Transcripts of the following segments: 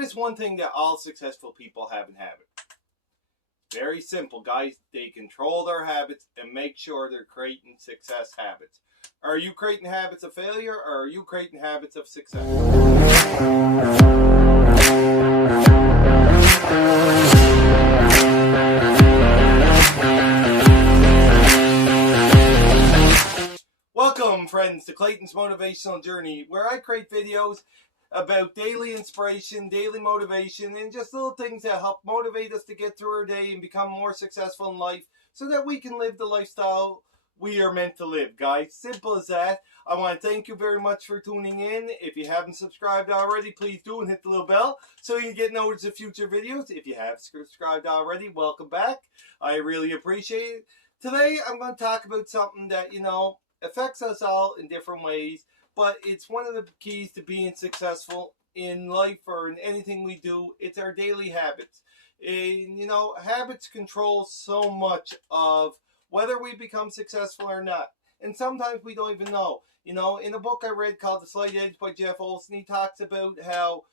What is one thing that all successful people have in habit? Very simple, guys. They control their habits and make sure they're creating success habits. Are you creating habits of failure, or are you creating habits of success? Welcome, friends, to Clayton's Motivational Journey, where I create videos about daily inspiration, daily motivation, and just little things that help motivate us to get through our day and become more successful in life so that we can live the lifestyle we are meant to live, guys. Simple as that. I want to thank you very much for tuning in. If you haven't subscribed already, please do, and hit the little bell so you can get notice of future videos. If you have subscribed already, welcome back. I really appreciate it. Today, I'm going to talk about something that, affects us all in different ways, but it's one of the keys to being successful in life or in anything we do. It's our daily habits. And, habits control so much of whether we become successful or not. And sometimes we don't even know. In a book I read called The Slight Edge by Jeff Olson, he talks about how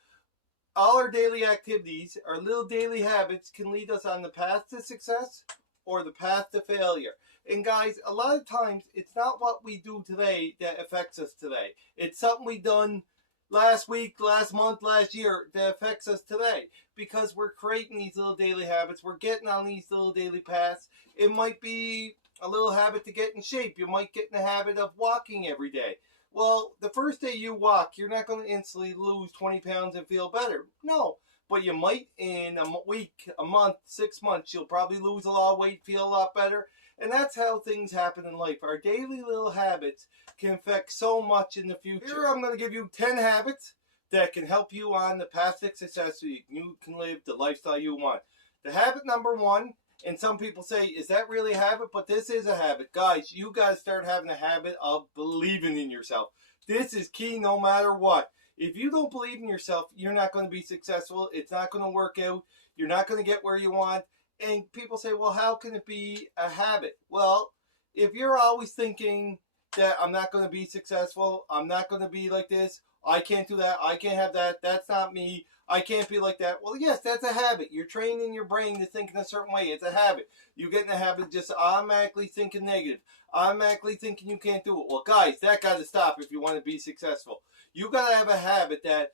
all our daily activities, our little daily habits, can lead us on the path to success or the path to failure. And guys, a lot of times, it's not what we do today that affects us today. It's something we done last week, last month, last year that affects us today. Because we're creating these little daily habits. We're getting on these little daily paths. It might be a little habit to get in shape. You might get in the habit of walking every day. Well, the first day you walk, you're not going to instantly lose 20 pounds and feel better. No. But you might in a week, a month, 6 months, you'll probably lose a lot of weight, feel a lot better. And that's how things happen in life. Our daily little habits can affect so much in the future. Here I'm going to give you 10 habits that can help you on the path to success so you can live the lifestyle you want. The habit number 1, and some people say, is that really a habit? But this is a habit. Guys, you got to start having a habit of believing in yourself. This is key no matter what. If you don't believe in yourself, you're not going to be successful. It's not going to work out. You're not going to get where you want. And people say, well, how can it be a habit? Well, if you're always thinking that I'm not going to be successful, I'm not going to be like this, I can't do that, I can't have that, that's not me, I can't be like that. Well, yes, that's a habit. You're training your brain to think in a certain way. It's a habit. You get in the habit of just automatically thinking negative, automatically thinking you can't do it. Well, guys, that got to stop if you want to be successful. You got to have a habit that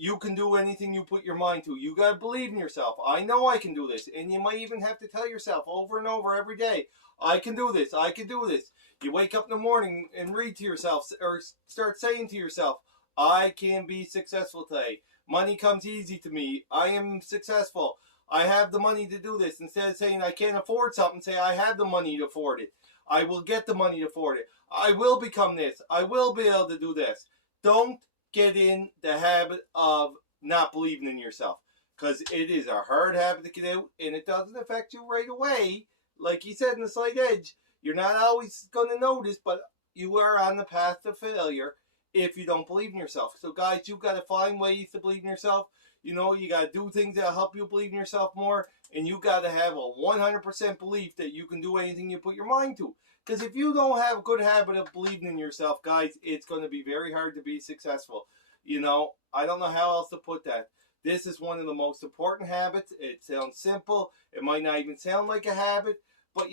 you can do anything you put your mind to. You got to believe in yourself. I know I can do this. And you might even have to tell yourself over and over every day, I can do this. I can do this. You wake up in the morning and read to yourself or start saying to yourself, I can be successful today. Money comes easy to me. I am successful. I have the money to do this. Instead of saying I can't afford something, say I have the money to afford it. I will get the money to afford it. I will become this. I will be able to do this. Don't get in the habit of not believing in yourself, because it is a hard habit to get out, and it doesn't affect you right away. Like he said in The Slight Edge, you're not always going to notice, but you are on the path to failure if you don't believe in yourself. So guys, you've got to find ways to believe in yourself. You got to do things that help you believe in yourself more, and you got to have a 100% belief that you can do anything you put your mind to. Because if you don't have a good habit of believing in yourself, guys, it's going to be very hard to be successful. I don't know how else to put that. This is one of the most important habits. It sounds simple. It might not even sound like a habit. But,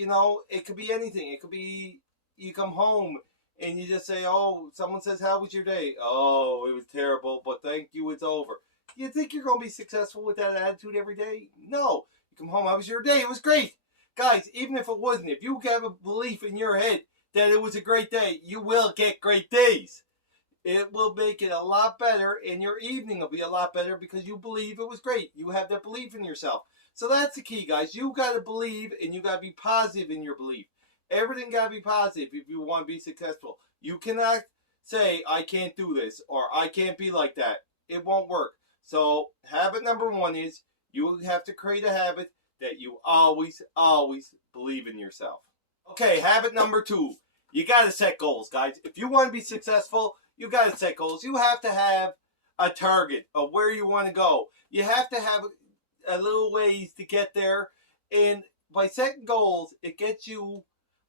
it could be anything. It could be you come home and you just say, oh, someone says, how was your day? Oh, it was terrible, but thank you, it's over. You think you're going to be successful with that attitude every day? No. You come home, how was your day? It was great. Guys, even if it wasn't, if you have a belief in your head that it was a great day, you will get great days. It will make it a lot better, and your evening will be a lot better because you believe it was great. You have that belief in yourself. So that's the key, guys. You got to believe, and you got to be positive in your belief. Everything got to be positive if you want to be successful. You cannot say, I can't do this, or I can't be like that. It won't work. So habit number 1 is you have to create a habit that you always, always believe in yourself. Okay, habit number 2. You got to set goals, guys. If you want to be successful, you got to set goals. You have to have a target of where you want to go. You have to have a little ways to get there. And by setting goals, it gets you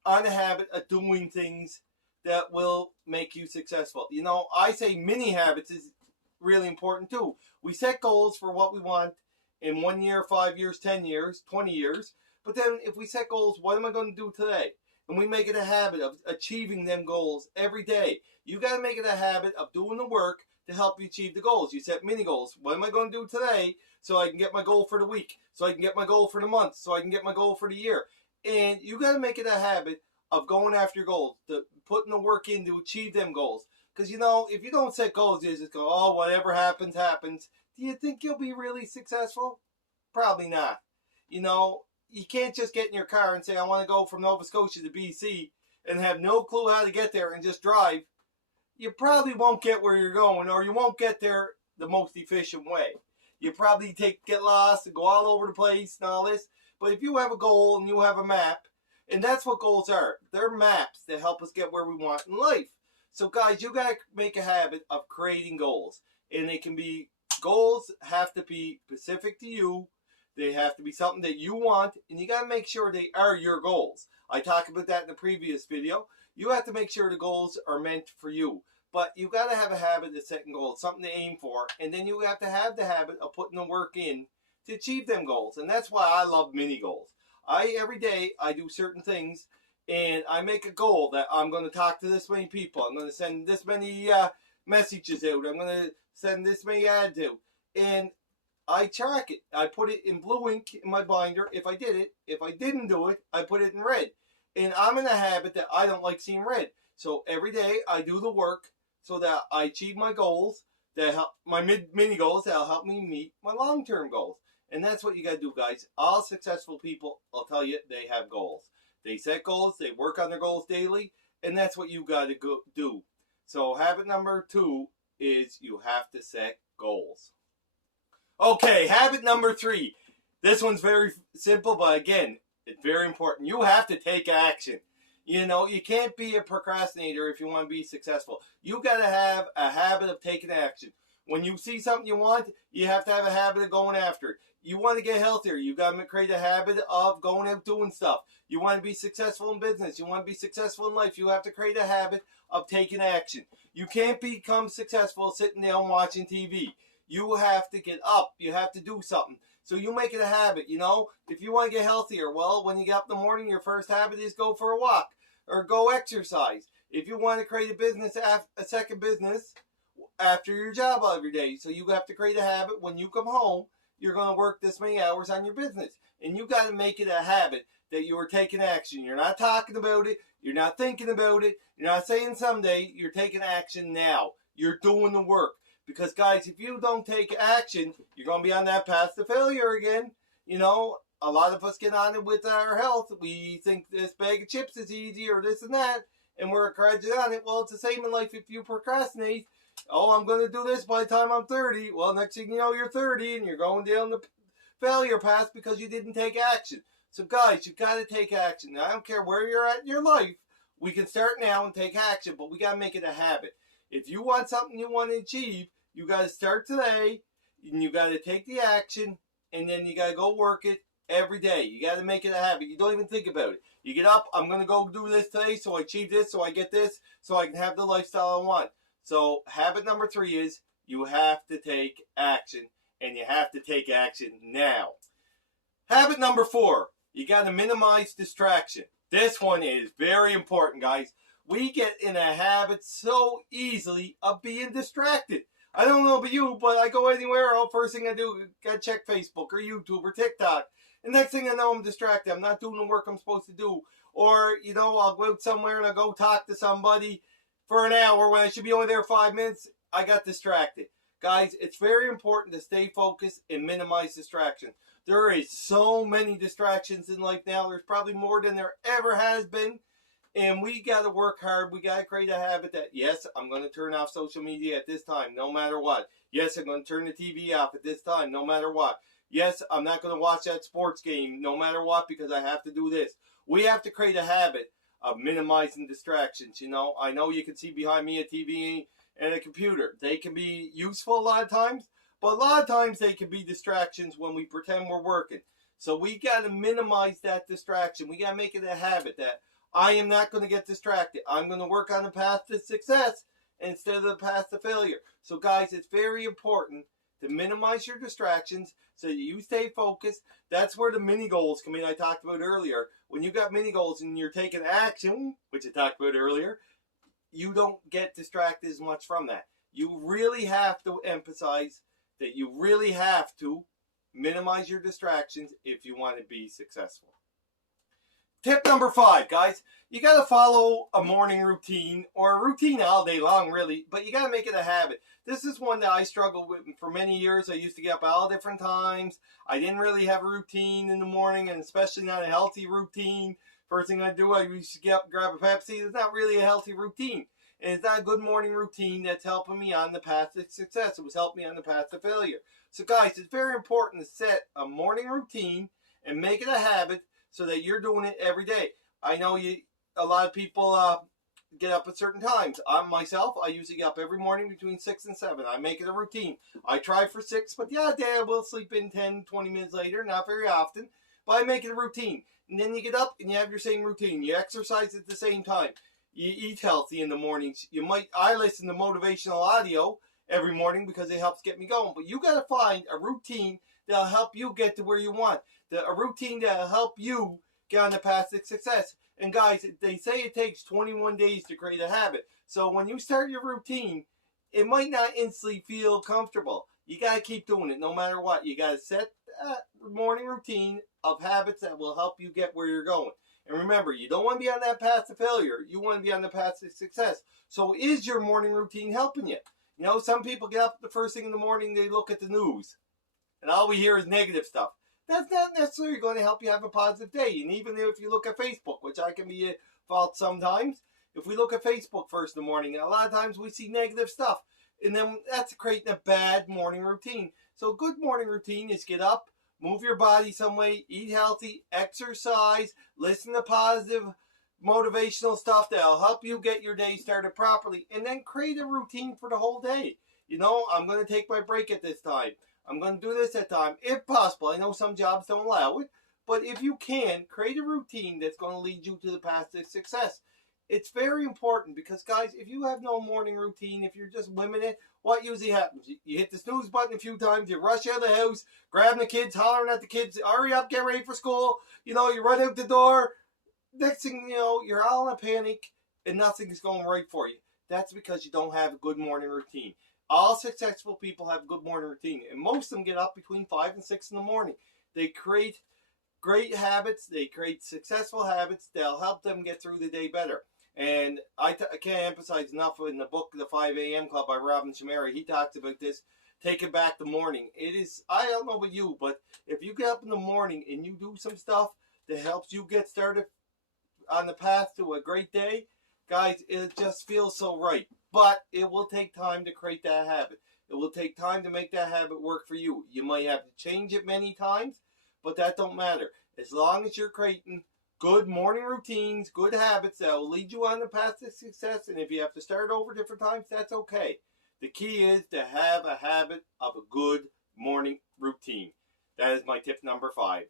on a habit of doing things that will make you successful. I say mini habits is really important too. We set goals for what we want in 1 year, 5 years, 10 years, 20 years. But then if we set goals, what am I going to do today? And we make it a habit of achieving them goals every day. You got to make it a habit of doing the work to help you achieve the goals. You set mini goals. What am I going to do today so I can get my goal for the week, so I can get my goal for the month, so I can get my goal for the year? And you got to make it a habit of going after your goals, to putting the work in to achieve them goals. Because, you know, if you don't set goals, you just go, oh, whatever happens, happens. Do you think you'll be really successful? Probably not. You know, you can't just get in your car and say, I want to go from Nova Scotia to BC and have no clue how to get there and just drive. You probably won't get where you're going, or you won't get there the most efficient way. You probably get lost and go all over the place and all this. But if you have a goal and you have a map, and that's what goals are. They're maps that help us get where we want in life. So guys, you got to make a habit of creating goals. And they can be, goals have to be specific to you. They have to be something that you want. And you got to make sure they are your goals. I talked about that in the previous video. You have to make sure the goals are meant for you. But you got to have a habit of setting goals, something to aim for. And then you have to have the habit of putting the work in to achieve them goals. And that's why I love mini goals. Every day I do certain things, and I make a goal that I'm going to talk to this many people. I'm going to send this many messages out. I'm going to send this many ads out. And I track it. I put it in blue ink in my binder if I did it. If I didn't do it, I put it in red. And I'm in a habit that I don't like seeing red. So every day I do the work so that I achieve my goals, that help, my mini goals that'll help me meet my long-term goals. And that's what you got to do, guys. All successful people, I'll tell you, they have goals. They set goals, they work on their goals daily, and that's what you got to do. So habit number 2 is you have to set goals. Okay, habit number 3. This one's very simple, but again, it's very important. You have to take action. You know, you can't be a procrastinator if you want to be successful. You got to have a habit of taking action. When you see something you want, you have to have a habit of going after it. You want to get healthier, you got to create a habit of going out doing stuff. You want to be successful in business, you want to be successful in life, you have to create a habit of taking action. You can't become successful sitting down watching TV. You have to get up, you have to do something. So you make it a habit, you know. If you want to get healthier, well, when you get up in the morning, your first habit is go for a walk or go exercise. If you want to create a business, a second business after your job every day. So you have to create a habit when you come home, you're going to work this many hours on your business. And you got to make it a habit that you are taking action. You're not talking about it. You're not thinking about it. You're not saying someday. You're taking action now. You're doing the work. Because, guys, if you don't take action, you're going to be on that path to failure again. You know, a lot of us get on it with our health. We think this bag of chips is easy or this and that. And we're encouraging on it. Well, it's the same in life if you procrastinate. Oh, I'm going to do this by the time I'm 30. Well, next thing you know, you're 30 and you're going down the failure path because you didn't take action. So, guys, you've got to take action. Now, I don't care where you're at in your life. We can start now and take action, but we got to make it a habit. If you want something you want to achieve, you got to start today, and you got to take the action, and then you got to go work it every day. You got to make it a habit. You don't even think about it. You get up, I'm going to go do this today, so I achieve this, so I get this, so I can have the lifestyle I want. So habit number 3 is you have to take action, and you have to take action now. Habit number 4, you got to minimize distraction. This one is very important, guys. We get in a habit so easily of being distracted. I don't know about you, but I go anywhere, first thing I do, gotta check Facebook or YouTube or TikTok. And next thing I know, I'm distracted. I'm not doing the work I'm supposed to do. Or, you know, I'll go out somewhere and I'll go talk to somebody for an hour when I should be only there 5 minutes. I got distracted. Guys, it's very important to stay focused and minimize distractions. There is so many distractions in life now. There's probably more than there ever has been. And we got to work hard. We got to create a habit that, yes, I'm going to turn off social media at this time, no matter what. Yes, I'm going to turn the TV off at this time, no matter what. Yes, I'm not going to watch that sports game, no matter what, because I have to do this. We have to create a habit of minimizing distractions. You know, I know you can see behind me a TV and a computer. They can be useful a lot of times, but a lot of times they can be distractions when we pretend we're working. So we got to minimize that distraction. We got to make it a habit that I am not going to get distracted. I'm going to work on the path to success, instead of the path to failure. So guys, it's very important to minimize your distractions so that you stay focused. That's where the mini goals come in, I talked about earlier. When you got mini goals and you're taking action, which I talked about earlier, you don't get distracted as much from that. You really have to emphasize that you really have to minimize your distractions if you want to be successful. Tip number 5, guys. You got to follow a morning routine, or a routine all day long, really, but you got to make it a habit. This is one that I struggled with for many years. I used to get up all different times. I didn't really have a routine in the morning, and especially not a healthy routine. First thing I do, I used to get up and grab a Pepsi. It's not really a healthy routine. And it's not a good morning routine that's helping me on the path to success. It was helping me on the path to failure. So guys, it's very important to set a morning routine and make it a habit so that you're doing it every day. I know a lot of people get up at certain times. Myself, I usually get up every morning between 6 and 7. I make it a routine. I try for 6, but yeah, I will sleep in 10, 20 minutes later. Not very often, but I make it a routine. And then you get up and you have your same routine. You exercise at the same time. You eat healthy in the mornings. I listen to motivational audio every morning because it helps get me going. But you got to find a routine that'll help you get to where you want. A routine that'll help you get on the path to success. And guys, they say it takes 21 days to create a habit. So when you start your routine, it might not instantly feel comfortable. You got to keep doing it no matter what. You got to set a morning routine of habits that will help you get where you're going. And remember, you don't want to be on that path to failure. You want to be on the path to success. So is your morning routine helping you? You know, some people get up the first thing in the morning, they look at the news. And all we hear is negative stuff. That's not necessarily going to help you have a positive day. And even if you look at Facebook, which I can be at fault sometimes, if we look at Facebook first in the morning, a lot of times we see negative stuff. And then that's creating a bad morning routine. So a good morning routine is get up, move your body some way, eat healthy, exercise, listen to positive motivational stuff that'll help you get your day started properly, and then create a routine for the whole day. You know, I'm going to take my break at this time. I'm going to do this at time, if possible. I know some jobs don't allow it, but if you can, create a routine that's going to lead you to the path to success. It's very important because, guys, if you have no morning routine, if you're just limited, what usually happens? You hit the snooze button a few times, you rush out of the house, grabbing the kids, hollering at the kids, hurry up, get ready for school. You know, you run out the door. Next thing you know, you're all in a panic and nothing's going right for you. That's because you don't have a good morning routine. All successful people have a good morning routine, and most of them get up between 5 and 6 in the morning. They create great habits. They create successful habits that'll help them get through the day better. And I can't emphasize enough in the book, The 5 a.m. Club by Robin Shamari. He talks about this, taking back the morning. It is, I don't know about you, but if you get up in the morning and you do some stuff that helps you get started on the path to a great day, guys, it just feels so right. But it will take time to create that habit. It will take time to make that habit work for you. You might have to change it many times, but that don't matter. As long as you're creating good morning routines, good habits that will lead you on the path to success, and if you have to start over different times, that's okay. The key is to have a habit of a good morning routine. That is my tip number 5.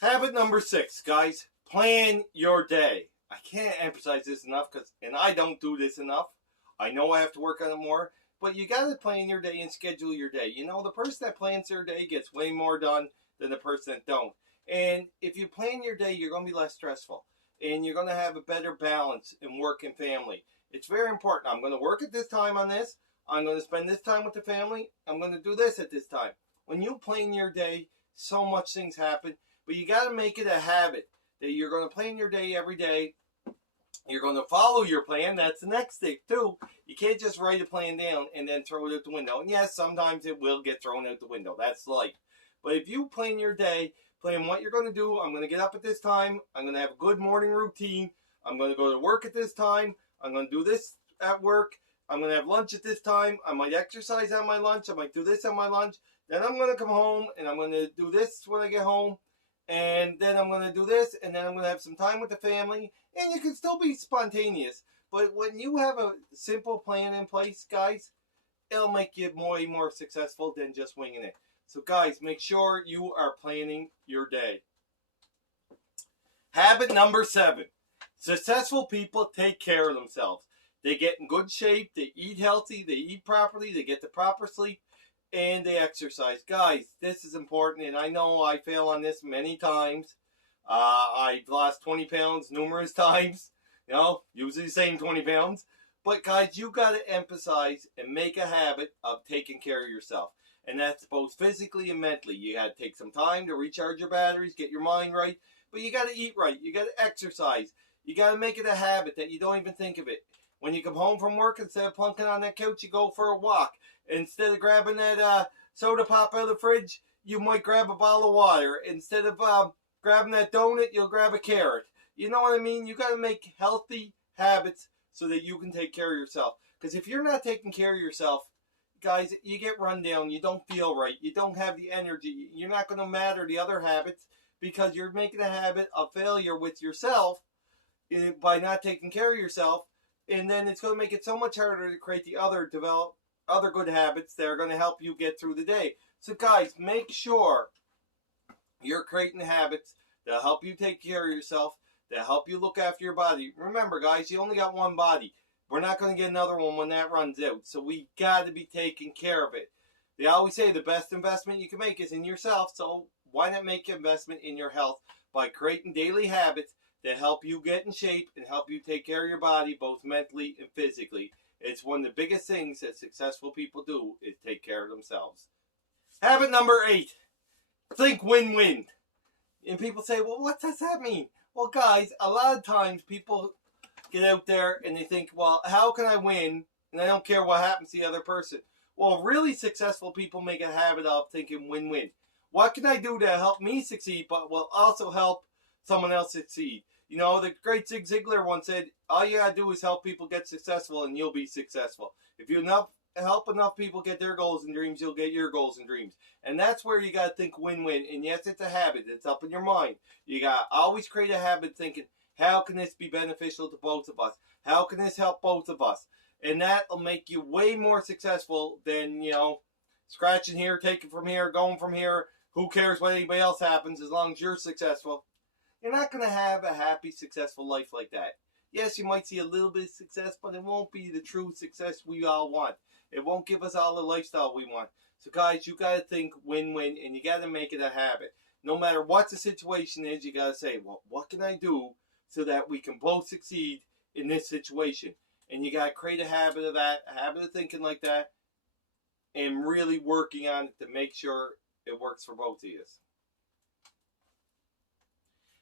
Habit number 6, guys, plan your day. I can't emphasize this enough, and I don't do this enough. I know I have to work on it more, but you got to plan your day and schedule your day. You know, the person that plans their day gets way more done than the person that don't. And if you plan your day, you're going to be less stressful, and you're going to have a better balance in work and family. It's very important. I'm going to work at this time on this. I'm going to spend this time with the family. I'm going to do this at this time. When you plan your day, so much things happen, but you got to make it a habit that you're going to plan your day every day. You're going to follow your plan. That's the next thing, too. You can't just write a plan down and then throw it out the window. And yes, sometimes it will get thrown out the window. That's life. But if you plan your day, plan what you're going to do. I'm going to get up at this time. I'm going to have a good morning routine. I'm going to go to work at this time. I'm going to do this at work. I'm going to have lunch at this time. I might exercise on my lunch. I might do this on my lunch. Then I'm going to come home, and I'm going to do this when I get home. And then I'm going to do this, and then I'm going to have some time with the family. And you can still be spontaneous. But when you have a simple plan in place, guys, it'll make you way more successful than just winging it. So, guys, make sure you are planning your day. Habit number 7. Successful people take care of themselves. They get in good shape, they eat healthy, they eat properly, they get the proper sleep, and they exercise. Guys, this is important, and I know I fail on this many times. I've lost 20 pounds numerous times, usually the same 20 pounds. But guys, you got to emphasize and make a habit of taking care of yourself. And that's both physically and mentally. You got to take some time to recharge your batteries, get your mind right. But you got to eat right. You got to exercise. You got to make it a habit that you don't even think of it. When you come home from work, instead of plunking on that couch, you go for a walk. Instead of grabbing that soda pop out of the fridge, you might grab a bottle of water. Instead of grabbing that donut, you'll grab a carrot. You know what I mean? You got to make healthy habits so that you can take care of yourself. Because if you're not taking care of yourself, guys, you get run down. You don't feel right. You don't have the energy. You're not going to matter the other habits because you're making a habit of failure with yourself by not taking care of yourself. And then it's going to make it so much harder to create the develop other good habits that are going to help you get through the day. So guys, make sure you're creating habits that help you take care of yourself, that help you look after your body. Remember, guys, you only got one body. We're not going to get another one when that runs out. So we got to be taking care of it. They always say the best investment you can make is in yourself. So why not make an investment in your health by creating daily habits that help you get in shape and help you take care of your body both mentally and physically. It's one of the biggest things that successful people do is take care of themselves. Habit number 8. Think win-win. And people say, well, what does that mean? Well, guys, a lot of times people get out there and they think, well, how can I win? And I don't care what happens to the other person. Well, really successful people make a habit of thinking win-win. What can I do to help me succeed, but will also help someone else succeed? You know, the great Zig Ziglar once said, all you gotta do is help people get successful and you'll be successful. If you help enough people get their goals and dreams, you'll get your goals and dreams. And that's where you gotta think win-win. And yes, it's a habit. It's up in your mind. You gotta always create a habit thinking, how can this be beneficial to both of us? How can this help both of us? And that'll make you way more successful than, scratching here, taking from here, going from here. Who cares what anybody else happens as long as you're successful? You're not going to have a happy, successful life like that. Yes, you might see a little bit of success, but it won't be the true success we all want. It won't give us all the lifestyle we want. So guys, you got to think win-win, and you got to make it a habit. No matter what the situation is, you got to say, well, what can I do so that we can both succeed in this situation? And you got to create a habit of that, a habit of thinking like that, and really working on it to make sure it works for both of you.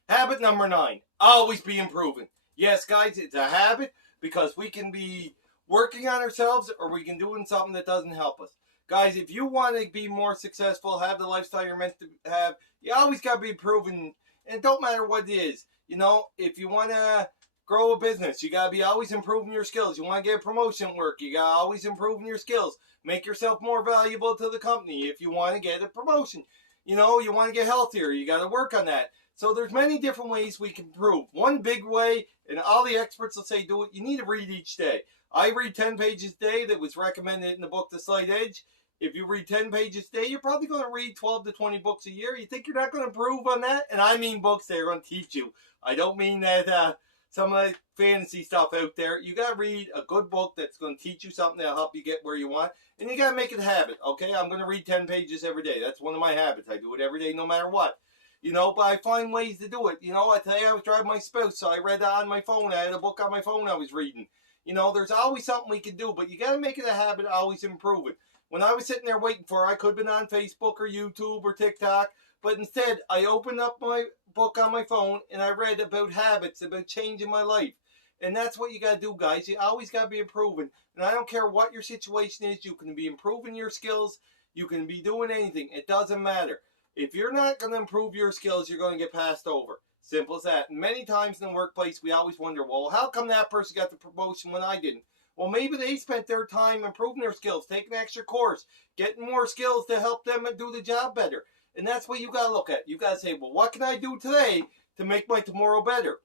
Habit number 9, always be improving. Yes, guys, it's a habit because we can be working on ourselves or we can do something that doesn't help us. Guys, if you want to be more successful, have the lifestyle you're meant to have, you always got to be improving. And it don't matter what it is. If you want to grow a business, you got to be always improving your skills. You want to get promotion work, you got to always improving your skills. Make yourself more valuable to the company if you want to get a promotion. You want to get healthier, you got to work on that. So there's many different ways we can improve. One big way, and all the experts will say do it, you need to read each day. I read 10 pages a day. That was recommended in the book, The Slight Edge. If you read 10 pages a day, you're probably going to read 12 to 20 books a year. You think you're not going to improve on that? And I mean books that are going to teach you. I don't mean that some of the fantasy stuff out there. You got to read a good book that's going to teach you something that'll help you get where you want. And you got to make it a habit, okay? I'm going to read 10 pages every day. That's one of my habits. I do it every day no matter what. But I find ways to do it. I tell you, I was driving my spouse, so I read that on my phone. I had a book on my phone I was reading. There's always something we can do, but you got to make it a habit of always improving. When I was sitting there waiting for her, I could have been on Facebook or YouTube or TikTok, but instead, I opened up my book on my phone and I read about habits, about changing my life. And that's what you got to do, guys. You always got to be improving. And I don't care what your situation is. You can be improving your skills. You can be doing anything. It doesn't matter. If you're not going to improve your skills, you're going to get passed over. Simple as that. And many times in the workplace, we always wonder, well, how come that person got the promotion when I didn't? Well, maybe they spent their time improving their skills, taking an extra course, getting more skills to help them do the job better. And that's what you got to look at. You got to say, well, what can I do today to make my tomorrow better?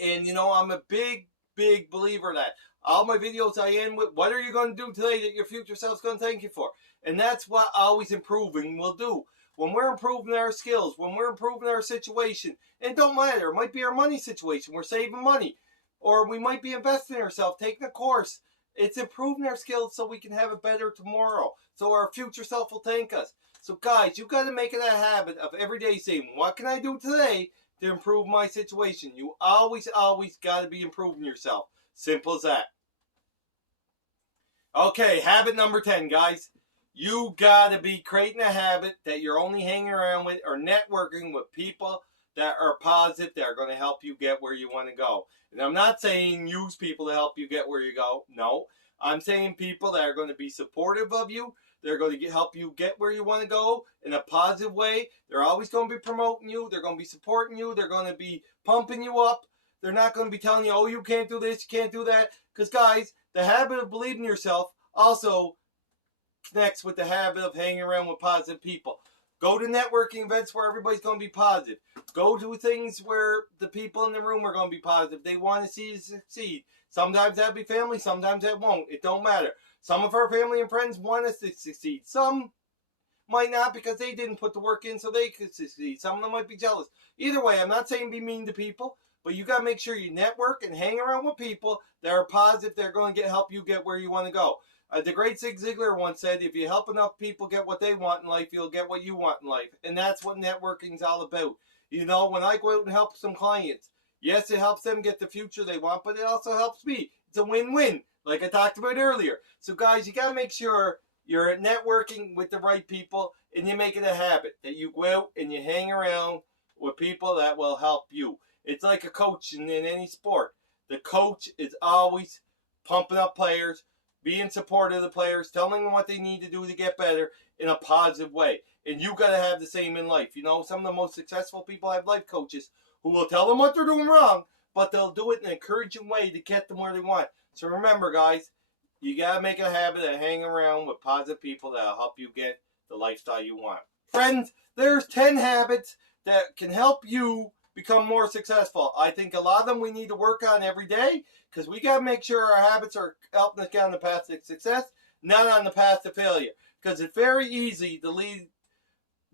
And, I'm a big, big believer in that. All my videos I end with, what are you going to do today that your future self's going to thank you for? And that's what always improving will do. When we're improving our skills, when we're improving our situation, and it don't matter, it might be our money situation, we're saving money. Or we might be investing in ourselves, taking a course. It's improving our skills so we can have a better tomorrow. So our future self will thank us. So guys, you got to make it a habit of every day saying, what can I do today to improve my situation? You always got to be improving yourself. Simple as that. Okay, habit number 10, guys. You got to be creating a habit that you're only hanging around with or networking with people that are positive, that are going to help you get where you want to go. And I'm not saying use people to help you get where you go. No, I'm saying people that are going to be supportive of you. They're going to help you get where you want to go in a positive way. They're always going to be promoting you. They're going to be supporting you. They're going to be pumping you up. They're not going to be telling you, oh, you can't do this, you can't do that. Because, guys, the habit of believing in yourself also connects with the habit of hanging around with positive people. Go to networking events where everybody's going to be positive. Go to things where the people in the room are going to be positive. They want to see you succeed. Sometimes that'll be family, sometimes that won't. It don't matter. Some of our family and friends want us to succeed. Some might not because they didn't put the work in so they could succeed. Some of them might be jealous. Either way, I'm not saying be mean to people, but you got to make sure you network and hang around with people that are positive. They're going to help you get where you want to go. The great Zig Ziglar once said, if you help enough people get what they want in life, you'll get what you want in life. And that's what networking's all about. You know, when I go out and help some clients, yes, it helps them get the future they want, but it also helps me. It's a win-win, like I talked about earlier. So, guys, you got to make sure you're networking with the right people and you make it a habit that you go out and you hang around with people that will help you. It's like a coach in any sport. The coach is always pumping up players, being supportive of the players, telling them what they need to do to get better in a positive way. And you got to have the same in life. You know, some of the most successful people have life coaches who will tell them what they're doing wrong, but they'll do it in an encouraging way to get them where they want. So remember, guys, you got to make a habit of hanging around with positive people that will help you get the lifestyle you want. Friends, there's 10 habits that can help you become more successful. I think a lot of them we need to work on every day because we got to make sure our habits are helping us get on the path to success, not on the path to failure. Because it's very easy to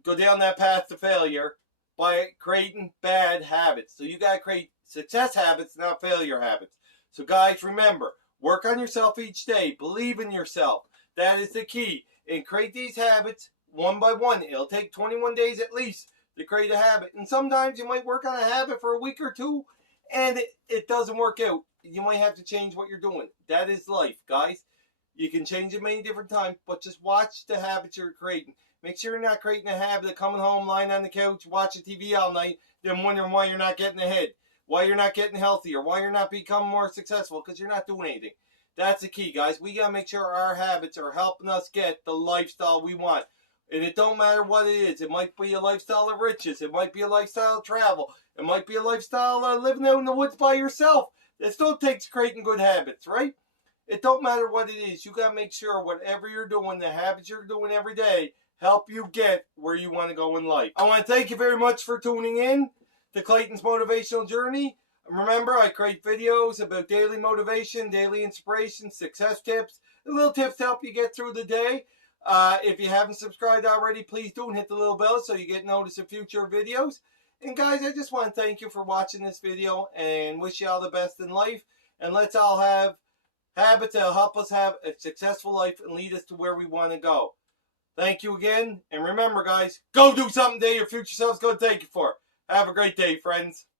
go down that path to failure by creating bad habits. So you got to create success habits, not failure habits. So guys, remember, work on yourself each day. Believe in yourself. That is the key. And create these habits one by one. It'll take 21 days at least to create a habit. And sometimes you might work on a habit for a week or two and it doesn't work out. You might have to change what you're doing. That is life, guys. You can change it many different times, but just watch the habits you're creating. Make sure you're not creating a habit of coming home, lying on the couch, watching TV all night, then wondering why you're not getting ahead, why you're not getting healthier, why you're not becoming more successful, because you're not doing anything. That's the key, guys. We got to make sure our habits are helping us get the lifestyle we want. And it don't matter what it is. It might be a lifestyle of riches. It might be a lifestyle of travel. It might be a lifestyle of living out in the woods by yourself. It still takes creating good habits, right? It don't matter what it is. You got to make sure whatever you're doing, the habits you're doing every day, help you get where you want to go in life. I want to thank you very much for tuning in to Clayton's Motivational Journey. Remember, I create videos about daily motivation, daily inspiration, success tips, and little tips to help you get through the day. If you haven't subscribed already, please do and hit the little bell so you get notice of future videos. And guys, I just want to thank you for watching this video and wish you all the best in life. And let's all have habits that will help us have a successful life and lead us to where we want to go. Thank you again. And remember, guys, go do something today your future self's going to thank you for. Have a great day, friends.